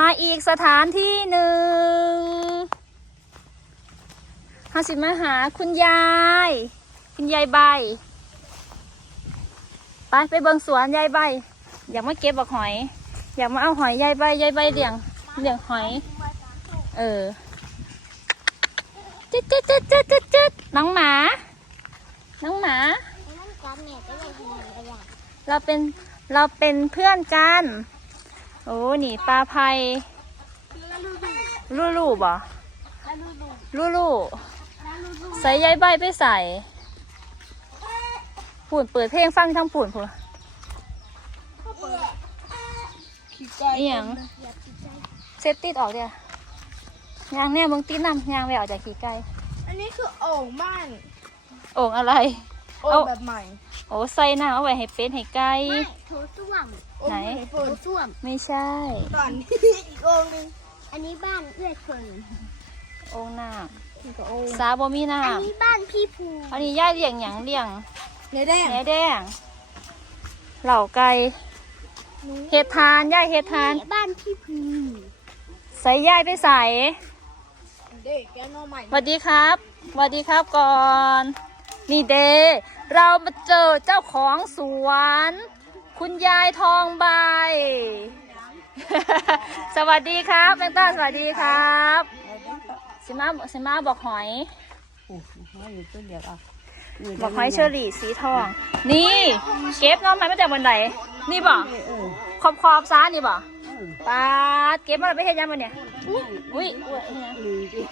มาอีกสถานที่หนึ่งหาสิมาหาคุณยาย คุณยายใบ ไปไปเบิงสวนยายใบ อยากมาเก็บบักหอย อยากมาเอาหอยยายใบยายใบเลี้ยงเลี้ยงหอย เออจึ๊ดจึ๊ดจึ๊ดจึ๊ดจึ๊ดจึ๊ดน้องหมา น้องหมา เราเป็นเราเป็นเพื่อนกัน โอ้นี่ปลาไพลูลูบ่ลูลูใส่ยายใบไปใส่ปุ่นเปิดเพลงฟังทั้งปุ่นพุ่นอีหยังเซฟติดออกเดียยางเนี่ยมึงตีน้ำยางไปออกจากขี้ไก่อันนี้คือโอ่งบ้านโอ่งอะไรโอ่เอางแบบใหม่ โอ้ใส่น้ำเอาไว้ให้เป็ดให้ไก่ไม่โถส้วม ไหนโถส้วมไม่ใช่ ตอนนี้อีกโอ่งหนึงอันนี้บ้านเอื้อยเฟิร์นโอ่งน้นี่ก็โอ่งำสาบ่มีน้อันนี้บ้านพี่ภูำอันนี้ย่าเลี้ยงหยังเลี้ยงเนื้อแดงแหนแดง เหล่าไก่เห็ดทานย่ายเห็ดทานบ้านพี่ภูใส่ย่ายไปใส่เด็กแกนอใหม่สวัสดีครับสวัสดีครับก่อน นี่เด เรามาเจอเจ้าของสวน คุณยายทองใบ สวัสดีครับแมงต้าสวัสดีครับสิมาสิมาบอกหอยบอกหอยเชอรี่สีทอง นี่เก็บน้องมันมาจากบนไหนนี่บ่ขอบขอบๆซ้านี่บ่ปาดเก็บมาแล้วไปเฮ็ดยังบ่เนี่ยอุ้ยอุ้ยอุ้ยเนี่ย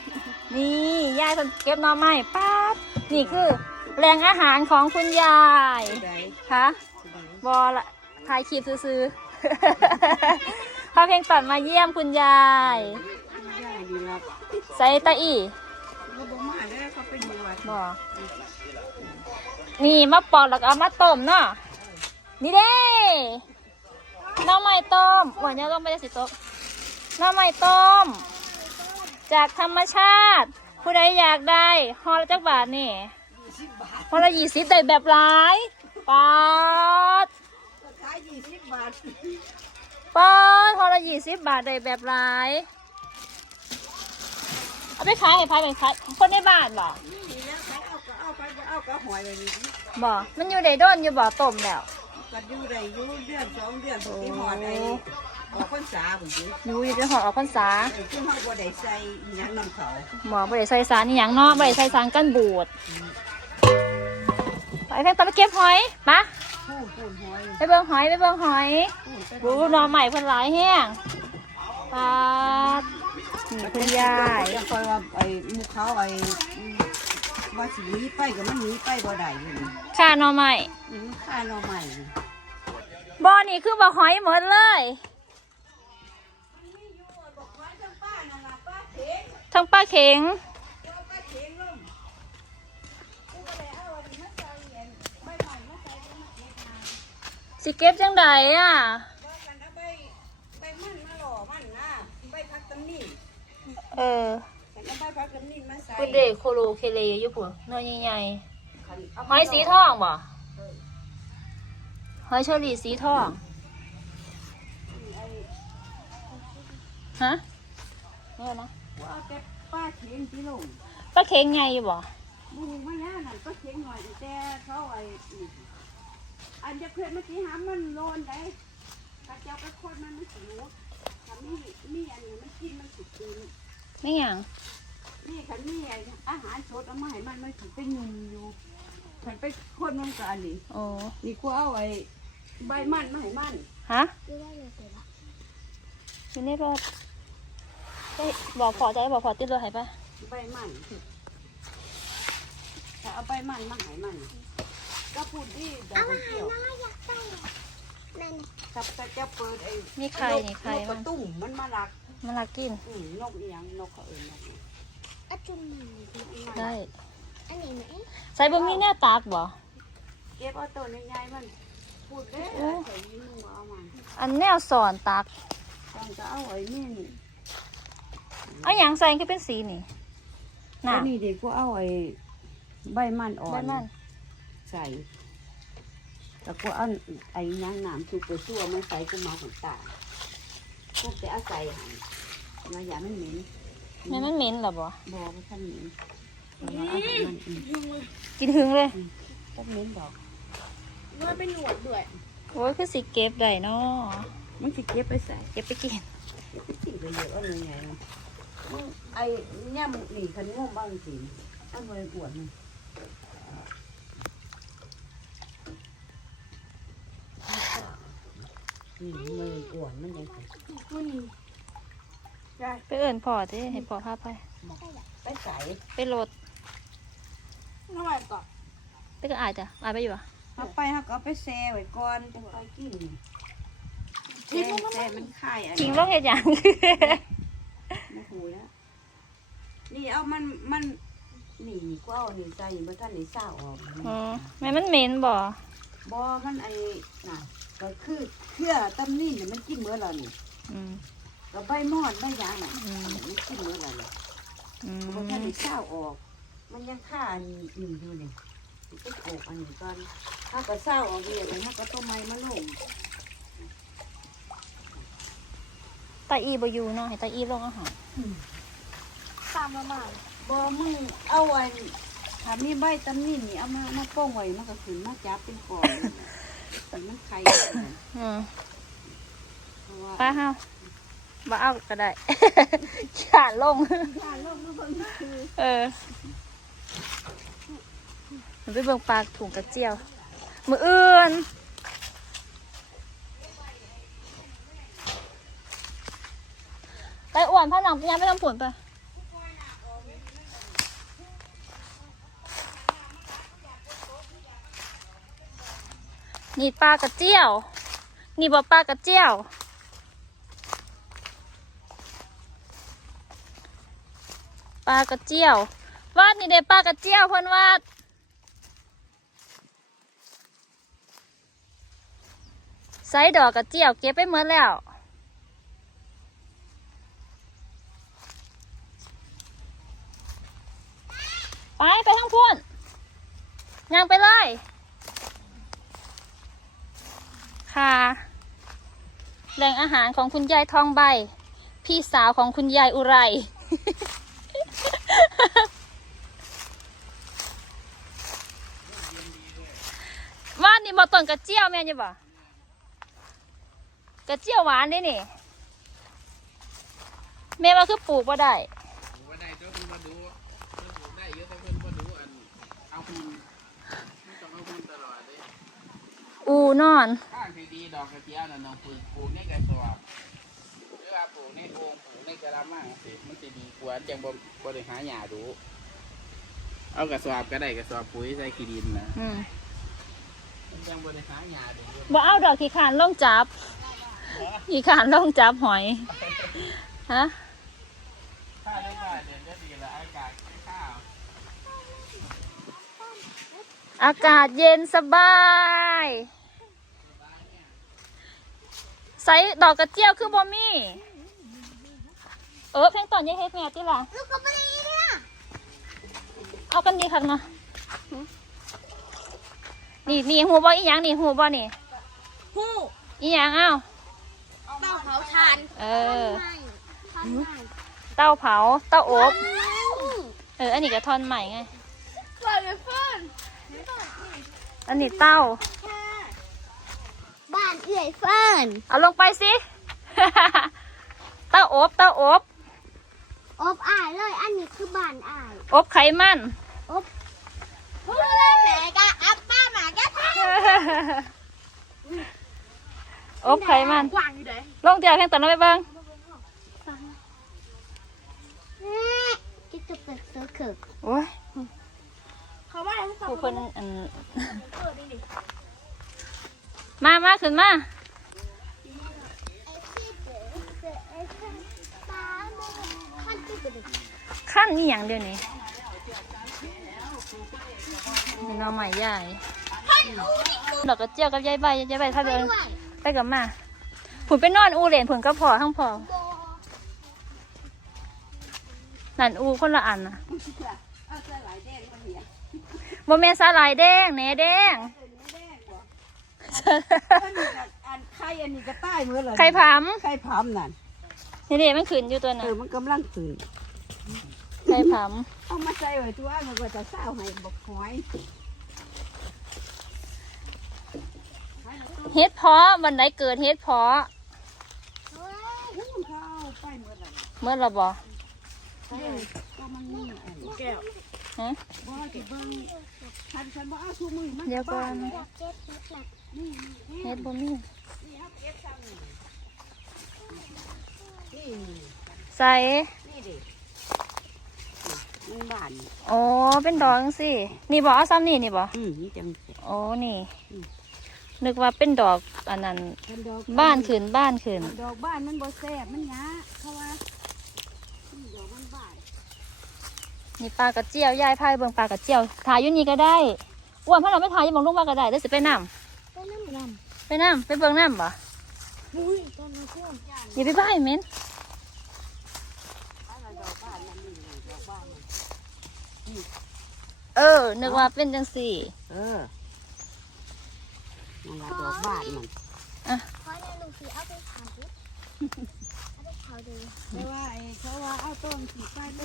นี่ยายคนเก็บหน้องไม้ปาดนี่คือแหล่งอาหารของคุณยายคะบอละ ถ่ายคลิปซื้อๆพาเพลงตัดมาเยี่ยมคุณยายใส่ตาอีบอนี่มาปอกแล้วก็เอามาต้มเนาะนี่เด้หน้องใหม่ต้มหวานเนี้ยต้องไปได้สิต้มหน้องใหม่ต้ม จากธรรมชาติ ผู้ใดอยากได้ห่อละจักบาทนี่ห่อละยี่สิบได้แบบหลายปาด ปาดห่อละยี่สิบบาทได้แบบหลายเอาไปขายให้พายไปขายคนในบ้านเหรอบ่มันอยู่ในด้นอยู่บ่ต้มแล้วก็อยู่ได้อยู่เดือนสองเดือนสิหอดไอ้ออกพรรษาพุ่นสิอยู่อยู่ในหอดออกพรรษาไอ้ที่เฮาบ่ได้ใส่อิหยังนำเขาหมอบ่ได้ใส่สารนี่หยังเนาะบ่ได้ใส่สารกันบูดไปเพิ่งตะไปเก็บหอยมา พูดพูดหอยไปเบิ่งหอยไปเบิ่งหอยพูดไปดูหน่อใหม่เพิ่นหลายแห้งปาดนี่คุณยายจะคอยว่าไอ้หมูเขาไอ้ว่าสิหนีไปก็มันหนีไปบ่ได้อยู่นี่ค่าหน่อใหม่อืมค่าหน่อใหม่นี่บ่อนี่คือบ่หอยหมดเลยทั้งปลาเข็ง สิเก็บจังใดอะว่ากันเอาใบใบมันมาหล่อมันนะใบพักตำนี่เออกันเอาใบพักตำนี่มาใส่คุณเดโคโลเคเลอยู่ปุ่นเนื้อใหญ่คันเอาๆหอยสีทองบ่หอยเชอรี่สีทองฮะนี่นะว่าแต่ป้าเข็งที่ลงปลาเค็งไงอยู่บ่บุ้งมาย่านั่นก็เข็งหน่อยแต่เขาไอ้นี่ อันจะเพื่อนเมื่อกี้หามันโลนได้กระเจ้าก็คนมันมันสิวถ้ามีมีอันนี้มันกินมันสุดตีนไม่หยังนี่คันนี่ไอ้อาหารสดเอามาให้มันมันสิเป็นยุ่มอยู่คันไปคนมันก็อันนี้โอ้นี่กูเอาไอ้ใบมันมาให้มันฮะคือได้เลยเสร็จแล้วอยู่ในรถไปบอกพอใจบอกพอติดรถให้ปะใบมันถ้าเอาใบมันมาให้มัน ก็พูดดีแต่เอาคนเที่ยวน้อยอยากได้นั่นถ้าแต่จะเปิดไอ้มีใครนี่ใครนกกมัระนตุ้มมันมาลักมันลักกินอืมนกเอียงนกเขาเอิ้นนกอียงได้ใส่บ่มีแน่ตากบ่เก็บเอาตัวใหญ่ๆมันพูดเด้ใส่ยิ้มเอามันอันแนวสอนตากตองจะเอาไอ้นี่นี่เอาหยังใส่ก็เป็นสีนี่น่ะอันนี้เด็กกูเอาไอ้ใบมันอ่อใบนมัน ใส่แล้วก็เอาไอ้หยังน้ำซุปไปซั่วมาใส่กูมาของตาพวกแต่อาศัยหันมาอย่ามันเหม็นแม่มันเหม็นเหรอบ่บอว่าท่านเหม็นเอามาเอาของมันอืมกินหึงเลยจักเหม็นดอกมันเป็นหนวดด้วยโอ้ยคือสิเก็บได้เนาะมันสิเก็บไปใส่เก็บไปกินสิไปเยอะเอาเลยไงเนาะมึงไอ้ย่ำหนีคันง่วงบ้างสิอันบริปวดมัน นี่เลยอ้วนมันยังไงไปเอิ่นพ่อที่ให้พ่อพาไป ไปใส่ไปโหลดทำไมก่อนไปก็อายจ้ะอายไปอยู่ปะเอาไปฮะก็เอาไปแช่ไว้ก่อนจะค่อยกินแช่แช่มันคายอันทิ้งนี้ลงเห็ดหยังโมโหแล้วนี่เอามันมันนี่ก็เอานี่ใส่มาท่านนี่เศร้าออกอ๋อแม่มันเหม็นบ่บอมันไอ้น่ะ ก็คือเครือตำนี่เนี่ยมันกินเมื่อเรานี่อืมก็ใบมอดใบยางอะอืมมันกินเมื่อเราเลยอืมเพราะท่านนี่เศร้าออก มันยังฆ่าอันนี้อยู่นี่ไปโอกอันนี้ก่อนถ้าก็เศร้าออกเรียกถ้าก็ต้มไม้มาลงตาอีบ่อยู่เนาะให้ตาอีลงอาหารตามมามาบอมึงเอาไว้ถ้ามีใบตำนี่นี่เอามามาป้องไว้มันก็ขึ้นมาจับเป็นก่อ นนี่มันไข่อืมเพราะว่าป้าเฮาบ่เอาก็ได้ ขาดลงกาลงทุกคนคือเออมันไปเบิ่งปลาถุงกระเจียว มืออื่น ไปอ้วนผ้าหนังพยายามไปทำผุนไป นี่ปลากระเจียว นี่บ่ปลากระเจียว ปลากระเจียว วาดนี่เด้ปลากระเจียวเพิ่นวาดใส่ดอกกระเจียวเก็บไปเมื่อแล้ว ไป ไปทั้งพุ่นยังไปเลย ค่ะแหล่ง อาหารของคุณยายทองใบ พี่สาวของคุณยายอุไร ว่านี่บ่ต้นกระเจียวแม่นอยู่บ่กระเจียวหวานเด้นี่แม่ว่าคือปลูกบ่ได้ว่าได้เจ้าเพิ่นมาดูปลูกได้เยอะแต่เพิ่นมาดูอันเอาคุณต้องเอาหุ่นตลอดเลยอูนอนางที่ดีดอกกระเจียวน่ะน้องปลูกปลูกในกระสอบหรือว่าปลูกในโอ่งปลูกในกระมังสิมันสิดีกว่าจังบ่บ่ได้หาหญ้าดู เอากระสอบก็ได้กระสอบปุ๋ยใส่ขี้ดินนะอืมมันจังบ่ได้หาหญ้าดูบ่เอาดอกขี้ขานลงจับขี้ขานลงจับหอยฮะถ้าได้ว่าเดือนจะดีละอากาศข้าวอากาศเย็นสบาย ใส่ดอกกระเจียวคือบ่มีเออเพ่งตอนยังเฮ็ดแม่ติล่ะลูกกระบี่เนี่ยเอากันดีคักเนาะนี่นี่หูบ่อีหยังนี่หูบ่นี่หูอีหยังเอ้าเต้าเผาทานเออไม่ทานไม่เต้าเผาเต้าอบเอออันนี้ก็ทอนใหม่ไงปล่อยไปเฟิร์นอันนี้เต้า บ้านเอื่อยเฟิร์นเอาลงไปสิ เต้าอบเต้าอบ อบอ่ายเลย อันนี้คือบ้านอ่ายอบไขมันอบเพื่อนแม่กะอัปป้าหมากะทาอบไขมัน กว้างอยู่เลยลงเตียวแข่งตอนนั้นไปเบิ้งคิดจะเป็นเสือเขิกโอ้ยเขาว่าอะไรผู้เพิ่นอันเออดิดิ มามาขึ้นมาขั้นนี่อย่างเดียวนี้นี่เราใหม่ใหญ่ดอกกระเจียวกับยายใบยายใบถ้าเดินไปกับมาผุนไปนอนอูเหรนผุนก็พอทั้งพอนั่นอูคนละอันนะโมเมนสาหร่ายแดงแหนแดง อันนี้ก็อันไข่อันนี้ก็ใต้มือเลยไข่ผไข่พามนั่นำนี่เด็มันขึ้นอยู่ตัวเอน่ะอมันกำลังตื่นใส่ผํเอามาใส่ไว้ตัวมันก็จะเศร้าให้บอกหอยเฮ็ดเพาะวันไหนเกิดเฮ็ดเพาะอู้เข้าไปหมดแล้วเมื่อเราบ่ก็มันนี่อันแก้วฮะบ่สิเบิ่งคันคันบ่เอาชูมือมันเดี๋ยวก่อนอยากเก็บนิดหน่อยนี่นี่ เฮ็ดบ่มีนี่เอาเก็บซ้ำนี่นี่ใส่นี่ดิมันบานโอ้เป็นดอกจังซี่นี่บ่เอาซ้ำนี่นี่บ่อืมนี่จังโอ้นี่นึกว่าเป็นดอกอันนั้นคันดอกบ้านขึ้นบ้านขึ้นดอกบ้านมันบ่แซ่บมันหยาเพราะว่านี่ดอกมันบานนี่ปลากระเจียวยายพายเบิ่งปลากระเจียวถ่ายอยู่นี่ก็ได้อ้วนเพราะเราไม่ถ่ายอยังมองลูกว่าก็ได้เดี๋ยวสิไปน้ไปน้ำน้ำไป น้ำไปเบิ่งน้ำบ่ำอุ้ยต้นมะม่วงอย่าไปบ้ายเหม็นอะไรดอกบ้านมันนี่ดอกบ้านมันเออ นึกว่าเป็นจังสี่เออนั่นละดอกบ้านมันเพราะเนี่ยลุงสีเอาไปเผาดิเอาไปเผาดูแต่ว่าไอ้เขาว่าเอาต้นสีฟ้าไป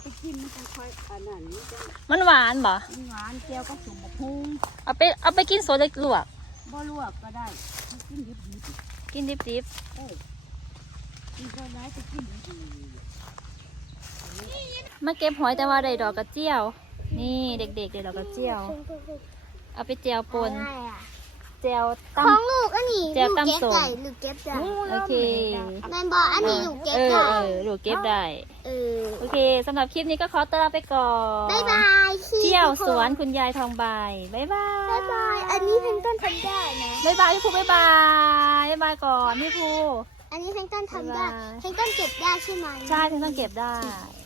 ไปกินมันจะค่อยอันนั้นมันจะมันหวานบ่มันหวานเจียวก็สมบักพุงเอาไปเอาไปกินโซเล็กลวก บ่ลวกก็ได้ให้กินดิบกินดิบๆเออกินก็ได้จะกินดิบๆมาเก็บหอยแต่ว่าได้ดอกกระเจียว นี่เด็กๆได้ดอกกระเจียว เอาไปเจียวปนอะไรอะ เจียวขตั้องมลูกอันนี้แจ่วลูกตำเก็บส้มได้ลูกเก็บได้โอเคแมนบอกอันนี้ลูกเก็บเออได้เออลูกเก็บได้ เออโอเคสำหรับคลิปนี้ก็ขอตัวลาไปก่อนบายบายขี้เที่ยวสวนคุณยายทองใบบ๊ายบายบายบายอันนี้เพนต้นทำได้นะ บ๊ายบายพี่ภูบ๊ายบายบ๊ายบายก่อนพี่ภู อันนี้เพนต้นทำได้บ๊ายบาย เพนต้นเก็บได้ใช่ไหม ใช่ฉันต้องเก็บได้เ